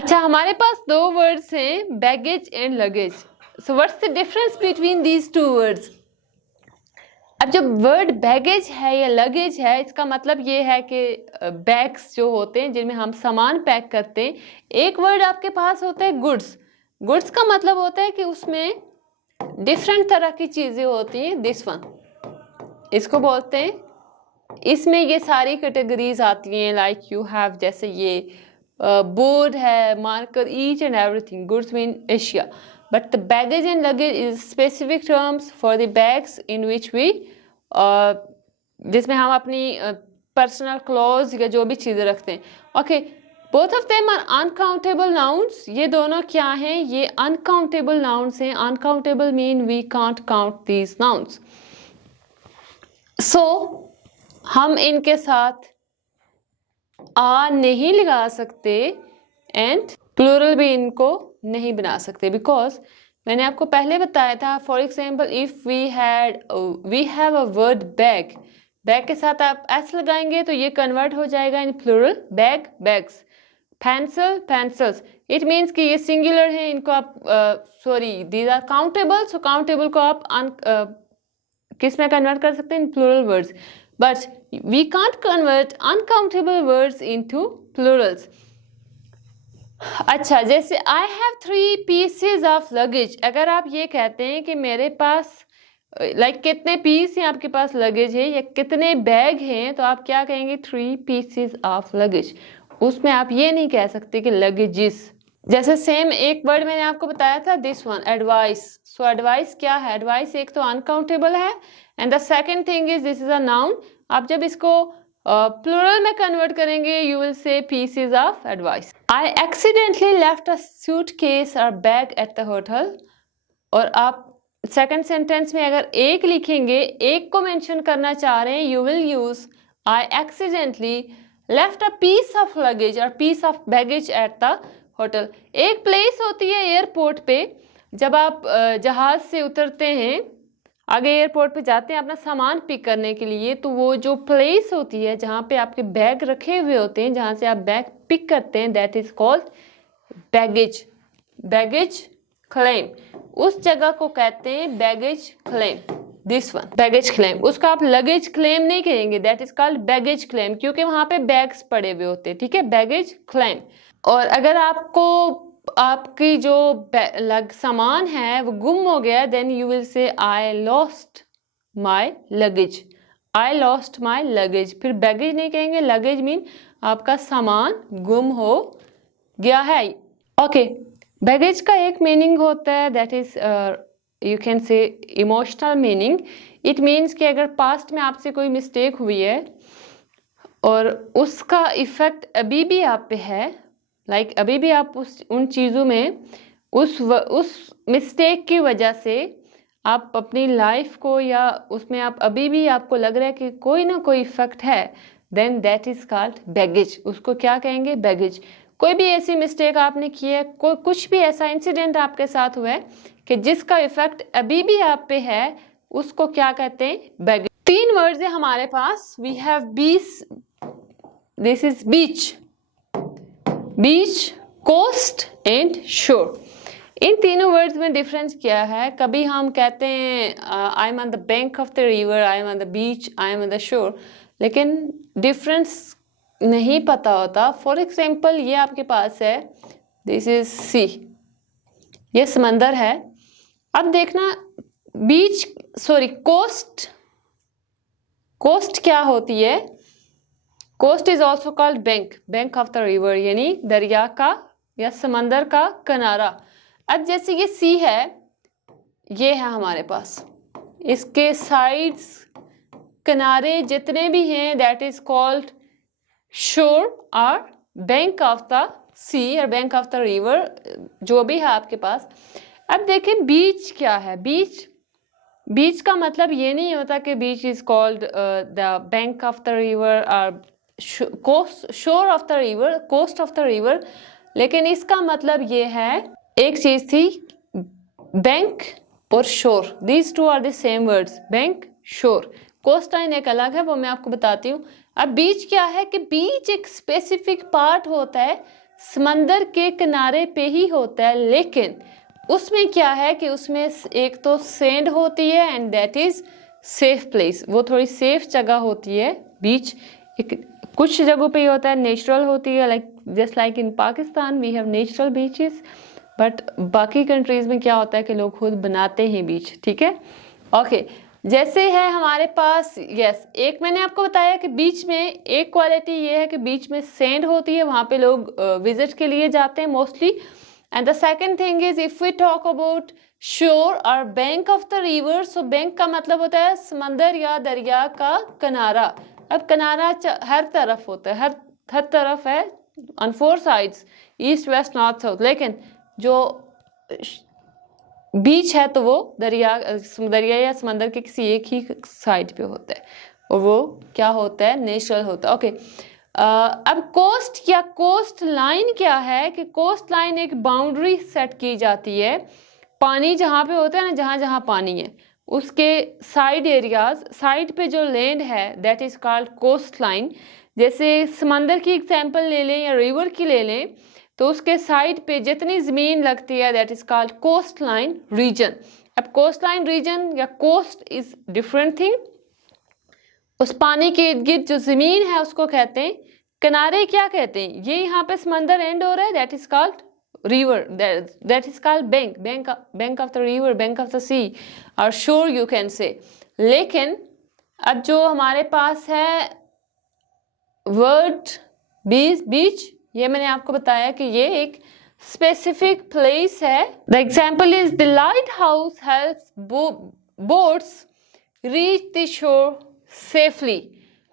अच्छा, हमारे पास दो वर्ड्स हैं, baggage and luggage. So what's the difference between these two words? अब जब वर्ड बैगेज है या लगेज है, इसका मतलब ये है कि बैग्स जो होते हैं जिनमें हम सामान पैक करते हैं। एक वर्ड आपके पास होता है गुड्स। गुड्स का मतलब होता है कि उसमें डिफरेंट तरह की चीजें होती हैं। दिस वन, इसको बोलते हैं, इसमें ये सारी कैटेगरीज आती हैं। लाइक यू हैव, जैसे ये बोर्ड है, marker, each and everything. Goods mean Asia, but the baggage and luggage is specific terms for the bags in which we, जिसमें हम अपनी पर्सनल क्लोथ्स या जो भी चीज़ें रखते हैं। Okay, both of them are uncountable nouns. ये दोनों क्या हैं? ये अनकाउंटेबल नाउन्स हैं। Uncountable mean we can't count these nouns. So हम इनके साथ आ नहीं लगा सकते एंड प्लूरल भी इनको नहीं बना सकते, बिकॉज मैंने आपको पहले बताया था, for example if we have a word bag, bag के साथ आप एस लगाएंगे तो ये कन्वर्ट हो जाएगा in plural, bag, bags. Pencil, pencils. It means कि ये सिंगुलर है, इनको आप sorry these are countable. So countable को आप किस में कन्वर्ट कर सकते हैं? In plural words. But we can't convert uncountable words into plurals. अच्छा, जैसे I have 3 pieces of luggage. अगर आप ये कहते हैं कि मेरे पास कितने पीस हैं आपके पास लगेज है, या कितने बैग हैं, तो आप क्या कहेंगे? 3 पीसेज ऑफ लगेज। उसमें आप ये नहीं कह सकते कि लगेजेस। जैसे सेम एक वर्ड मैंने आपको बताया था, this one, advice. So advice क्या है? एडवाइस एक तो अनकाउंटेबल है, and the second thing is this is a noun. आप जब इसको प्लूरल में कन्वर्ट करेंगे, यू विल से pieces of advice. I accidentally left a suitcase और बैग एट द होटल। और आप सेकंड सेंटेंस में अगर एक लिखेंगे, एक को मेंशन करना चाह रहे हैं, you will use I accidentally left a piece of luggage और piece of baggage at the hotel. एक प्लेस होती है एयरपोर्ट पे, जब आप जहाज से उतरते हैं, आगे एयरपोर्ट पे जाते हैं अपना सामान पिक करने के लिए, तो वो जो प्लेस होती है जहाँ पे आपके बैग रखे हुए होते हैं, जहाँ से आप बैग पिक करते हैं, that is called baggage. Baggage claim, उस जगह को कहते हैं baggage claim. This one, baggage claim. उसका आप लगेज क्लेम नहीं कहेंगे, that is called baggage claim, क्योंकि वहां पे बैग्स पड़े हुए होते हैं। ठीक है, बैगेज क्लेम। और अगर आपको आपकी जो सामान है वो गुम हो गया, then you will say I lost my luggage. I lost my luggage. फिर बैगेज नहीं कहेंगे, लगेज मीन आपका सामान गुम हो गया है। ओके, बैगेज का एक मीनिंग होता है, दैट इज यू कैन से इमोशनल मीनिंग। इट मीन्स कि अगर पास्ट में आपसे कोई मिस्टेक हुई है और उसका इफेक्ट अभी भी आप पे है, अभी भी आप उन चीज़ों में उस मिस्टेक की वजह से आप अपनी लाइफ को, या उसमें आप अभी भी आपको लग रहा है कि कोई ना कोई इफेक्ट है, then that is called baggage. उसको क्या कहेंगे? बैगेज। कोई भी ऐसी मिस्टेक आपने की है, कुछ भी ऐसा इंसिडेंट आपके साथ हुआ है कि जिसका इफेक्ट अभी भी आप पे है, उसको क्या कहते हैं? बैगेज। 3 वर्ड्स है हमारे पास। We have beach, this is beach, beach, coast and shore. इन तीनों वर्ड्स में डिफरेंस क्या है? कभी हम कहते हैं I am on the bank of the river, I am on the beach, I am on the shore, लेकिन डिफरेंस नहीं पता होता। फॉर एग्जाम्पल ये आपके पास है, दिस इज सी, ये समंदर है। अब देखना, बीच सॉरी कोस्ट, कोस्ट क्या होती है? Coast is also called bank, bank of the river, यानी दरिया का या समंदर का किनारा। अब जैसे ये सी है, ये है हमारे पास, इसके साइड्स, किनारे जितने भी हैं, दैट इज कॉल्ड शोर और बैंक ऑफ द सी और बैंक ऑफ द रिवर, जो भी है आपके पास। अब देखें बीच क्या है? बीच, बीच का मतलब ये नहीं होता कि beach is called the bank of the river और shore of the river, coast of the river, लेकिन इसका मतलब ये है, एक चीज थी बैंक और shore, these two are the same words, bank, shore. Coast line एक अलग है, वो मैं आपको बताती हूँ। अब बीच क्या है कि बीच एक स्पेसिफिक पार्ट होता है समंदर के किनारे पे ही होता है, लेकिन उसमें क्या है कि उसमें एक तो सैंड होती है and that is safe place, वो थोड़ी सेफ जगह होती है। बीच कुछ जगहों पे ये होता है नेचुरल होती है, like just like in Pakistan we have natural beaches, but बाकी कंट्रीज में क्या होता है कि लोग खुद बनाते हैं बीच। ठीक है, ओके। जैसे है हमारे पास यस, एक मैंने आपको बताया कि बीच में एक क्वालिटी ये है कि बीच में सैंड होती है, वहां पे लोग विजिट के लिए जाते हैं mostly. And the second thing is if we talk about shore और bank of the river, so bank का मतलब होता है समंदर या दरिया का किनारा। अब किनारा हर तरफ होता है, हर तरफ है, on 4 sides, east west north south, लेकिन जो बीच है तो वो दरिया या समंदर के किसी एक ही साइड पे होता है, और वो क्या होता है, नेचुरल होता है। ओके, अब कोस्ट या कोस्ट लाइन क्या है कि कोस्ट लाइन एक बाउंड्री सेट की जाती है, पानी जहाँ पे होता है ना, जहाँ जहाँ पानी है उसके साइड एरियाज, साइड पे जो लैंड है that is called coast line. जैसे समंदर की एग्जांपल ले लें या रिवर की ले लें, तो उसके साइड पे जितनी ज़मीन लगती है that is called coast line region. अब कोस्ट लाइन रीजन या कोस्ट इज डिफरेंट थिंग, उस पानी के इर्द गिर्द जो ज़मीन है उसको कहते हैं किनारे। क्या कहते हैं, ये यहाँ पे समंदर एंड हो रहा है that is called river, that is called bank, bank of the river, bank of the sea और शोर यू कैन से। लेकिन अब जो हमारे पास है वर्ड बीच, ये मैंने आपको बताया कि ये एक स्पेसिफिक प्लेस है। The example is the light house helps boats reach the shore safely.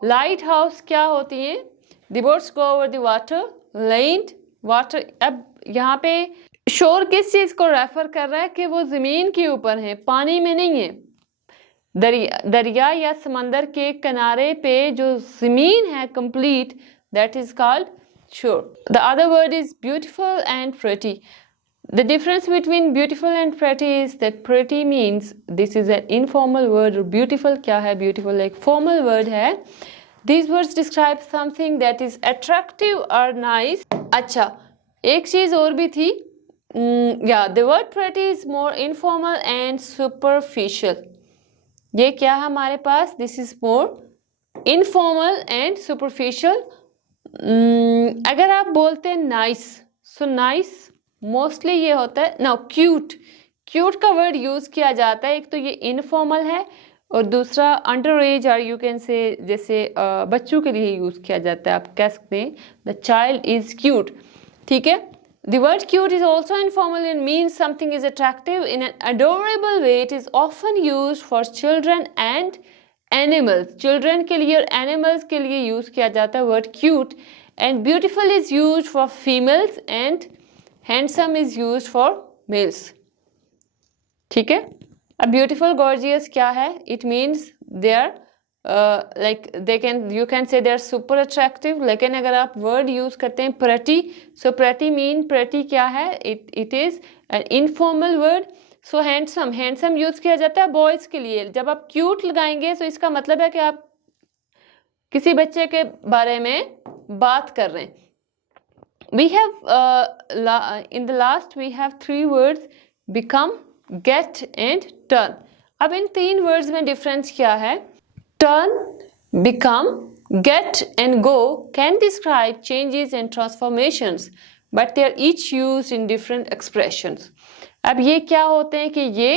Light house क्या होती है, the boats go over the water, land water. अब यहाँ पे शोर किस चीज को रेफर कर रहा है कि वो जमीन के ऊपर है, पानी में नहीं है। दरिया या समंदर के किनारे पे जो जमीन है complete, that is called shore. The other word is beautiful and pretty. The difference between beautiful and pretty is that pretty means this is an informal word, और beautiful क्या है, beautiful एक formal word है। These words describe something that is attractive or nice. अच्छा, एक चीज और भी थी, the word pretty is more informal and superficial. ये क्या है हमारे पास, this is more informal and superficial. अगर आप बोलते हैं नाइस, सो नाइस मोस्टली ये होता है ना, क्यूट का वर्ड यूज किया जाता है। एक तो ये इनफॉर्मल है और दूसरा अंडर एज और यू कैन से, जैसे बच्चों के लिए यूज किया जाता है, आप कह सकते हैं द चाइल्ड इज क्यूट। ठीक है, the word cute is also informal and means something is attractive in an adorable way. It is often use for children and animals, children के लिए और एनिमल्स के लिए यूज किया जाता है word cute. And beautiful is use for females and handsome is use for males. ठीक है, अब ब्यूटीफुल गॉर्जियस क्या है, it means they are like you can say they are super attractive. लेकिन अगर आप वर्ड यूज करते हैं प्रेटी, सो प्रेटी क्या है, it is an informal word. So handsome use किया जाता है बॉयज के लिए। जब आप क्यूट लगाएंगे तो इसका मतलब है कि आप किसी बच्चे के बारे में बात कर रहे हैं। We have in the last we have 3 words, become, get and turn. अब इन 3 वर्ड्स में डिफरेंस क्या है, turn, become, get and go can describe changes and transformations, but they are each used in different expressions. अब ये क्या होते हैं कि ये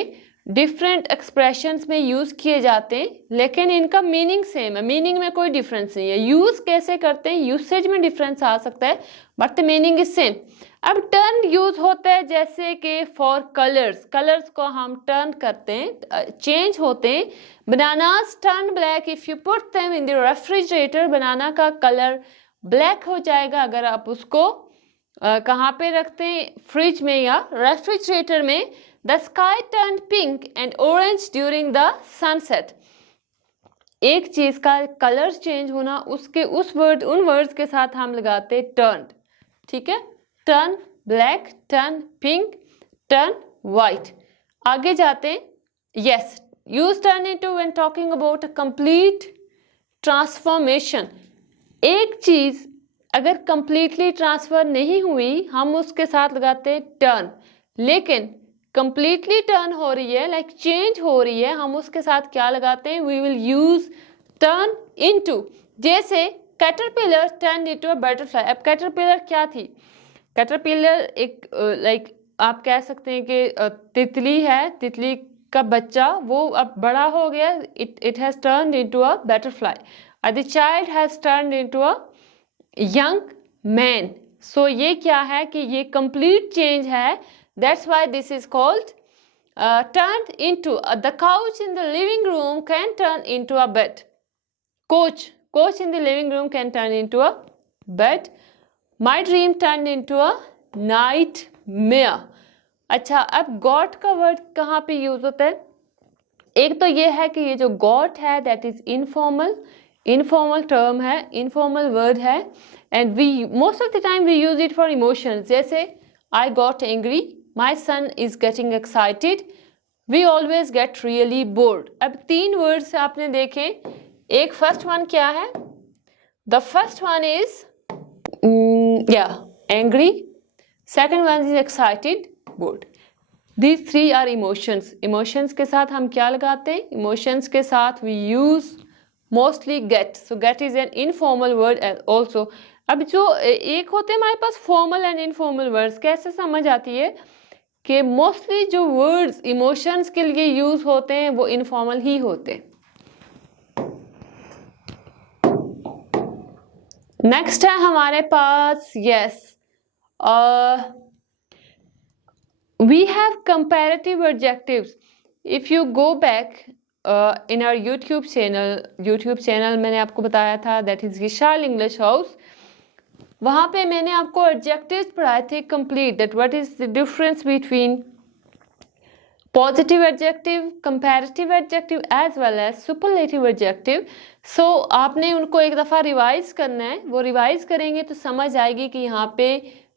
डिफरेंट एक्सप्रेशंस में यूज किए जाते हैं, लेकिन इनका मीनिंग सेम है, मीनिंग में कोई डिफरेंस नहीं है। यूज कैसे करते हैं, यूसेज में डिफरेंस आ सकता है, but the meaning is same. अब टर्न यूज होता है जैसे कि फॉर कलर्स को हम टर्न करते हैं, चेंज होते हैं। Bananas turn black if you put them in the refrigerator, banana का कलर ब्लैक हो जाएगा अगर आप उसको कहाँ पे रखते हैं, फ्रिज में या रेफ्रिजरेटर में। The sky turn pink and orange during the sunset. एक चीज का कलर चेंज होना, उसके उन वर्ड्स के साथ हम लगाते टर्न। ठीक है, turn black, turn pink, turn white. आगे जाते हैं, yes, use turn into when talking about a complete transformation. एक चीज अगर कंप्लीटली ट्रांसफर नहीं हुई हम उसके साथ लगाते हैं टर्न, लेकिन कंप्लीटली टर्न हो रही है, लाइक चेंज हो रही है, हम उसके साथ क्या लगाते हैं, we will use turn into. जैसे caterpillar turn into a butterfly. अब कैटरपिलर क्या थी, कैटरपिलर एक लाइक आप कह सकते हैं कि तितली है, तितली का बच्चा वो अब बड़ा हो गया, it has turn into a butterfly. The child has turn into a young man. So ये क्या है कि ये कंप्लीट चेंज है, that's why this is called turned into the couch in the living room can turn into a bed. Coach in the living room can turn into a bed. My dream turned into a nightmare. अच्छा, अब got का word कहाँ पे use होता है? एक तो ये है कि ये जो गॉट है दैट इज इनफॉर्मल टर्म है, इनफॉर्मल वर्ड है, and we most of the time we use it for emotions. जैसे I got angry, my son is getting excited, we always get really bored. अब 3 words आपने देखे, एक first one क्या है, the first one is angry, second one is excited, board. These 3 are emotions. Emotions के साथ हम क्या लगाते हैं? Emotions के साथ we use mostly get. So get is an informal word also. अब जो एक होते हैं हमारे पास formal and informal words, कैसे समझ आती है कि mostly जो words emotions के लिए use होते हैं वो informal ही होते हैं। Next है हमारे पास yes. We have comparative adjectives. If you go back in our YouTube channel मैंने आपको बताया था that is Vishal English House, वहाँ पे मैंने आपको adjectives पढ़ाए थे complete, that what is the difference between positive adjective, comparative adjective as well as superlative adjective. So आपने उनको एक दफ़ा रिवाइज करना है, वो रिवाइज करेंगे तो समझ आएगी कि यहाँ पे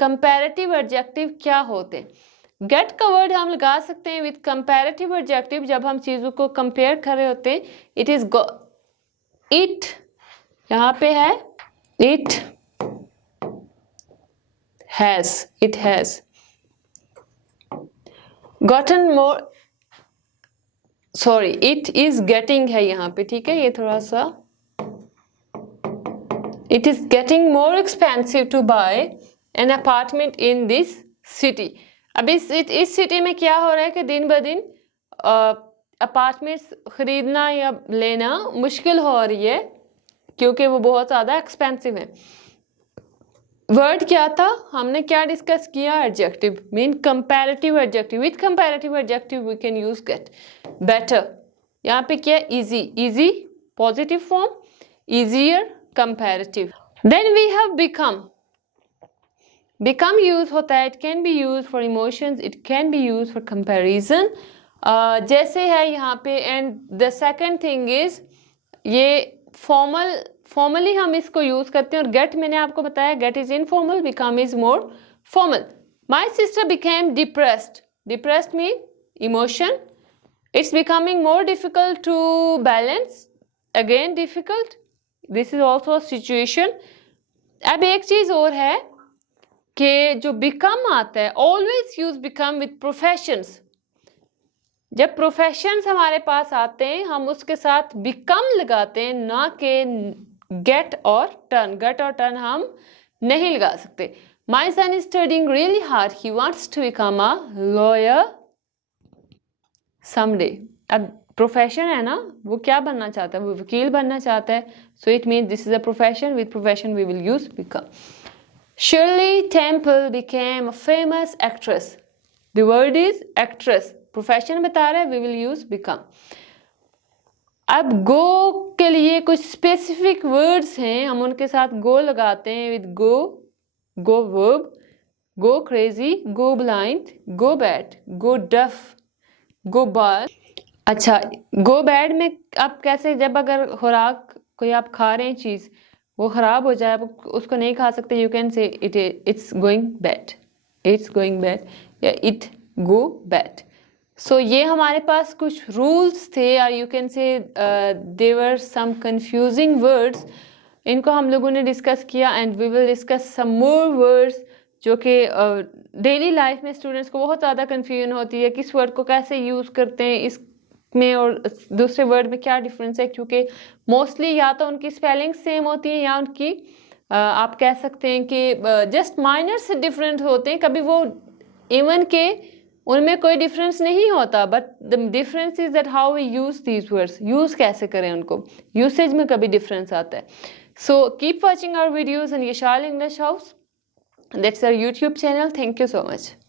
कंपैरेटिव एडजेक्टिव क्या होते हैं। गेट का वर्ड हम लगा सकते हैं विद कंपैरेटिव एडजेक्टिव जब हम चीज़ों को कंपेयर कर रहे होते हैं। इट इज इट, यहाँ पे है it has gotten more, sorry it is getting है यहाँ पे, ठीक है, ये थोड़ा सा, it is getting more expensive to buy an apartment in this city. अब इस सिटी में क्या हो रहा है कि दिन ब दिन अपार्टमेंट्स खरीदना या लेना मुश्किल हो रही है क्योंकि वो बहुत ज़्यादा एक्सपेंसिव है। वर्ड क्या था, हमने क्या डिस्कस किया, adjective mean comparative adjective. With comparative adjective we can use get, better, यहाँ पे क्या, easy positive form, easier comparative. Then we have become use होता है, it can be use for emotions, it can be use for comparison, जैसे है यहाँ पे। And the second thing is ये फॉर्मली हम इसको यूज करते हैं। और गेट मैंने आपको बताया get is informal, become is more formal. My sister became depressed mean emotion, it's becoming more difficult to balance, again difficult, this is also situation. अब एक चीज और है कि जो बिकम आता है, always use become with professions. जब प्रोफेशंस हमारे पास आते हैं हम उसके साथ बिकम लगाते हैं, ना कि गेट और टर्न। गेट और टर्न हम नहीं लगा सकते। My son is studying really hard, he wants to become a lawyer someday. अब प्रोफेशन है ना, वो क्या बनना चाहता है, वो वकील बनना चाहता है। So it means this is a profession, with profession we will use become. Shirley Temple became a famous actress. The word is actress. Profession बता रहा है, we will use become. अब go के लिए कुछ specific words हैं, हम उनके साथ go लगाते हैं with go verb, go crazy, go blind, go bad, go deaf, go bald. अच्छा, go bad में आप कैसे, जब अगर खुराक कोई आप खा रहे हैं चीज़ वो खराब हो जाए, आप उसको नहीं खा सकते, you can say it's going bad या इट गो बैड। सो ये हमारे पास कुछ रूल्स थे, और you can say there were some confusing words इनको हम लोगों ने डिस्कस किया and we will discuss some more words जो कि डेली लाइफ में स्टूडेंट्स को बहुत ज़्यादा कन्फ्यूजन होती है, किस वर्ड को कैसे यूज़ करते हैं इसमें और दूसरे वर्ड में क्या डिफरेंस है, क्योंकि मोस्टली या तो उनकी स्पेलिंग सेम होती है या उनकी आप कह सकते हैं कि जस्ट माइनर से डिफरेंट होते हैं, कभी वो इवन के उनमें कोई डिफरेंस नहीं होता, but the difference is that how we use these words, use कैसे करें उनको, यूसेज में कभी डिफरेंस आता है. So keep watching our videos and Yashal English house. That's our YouTube channel. Thank you so much.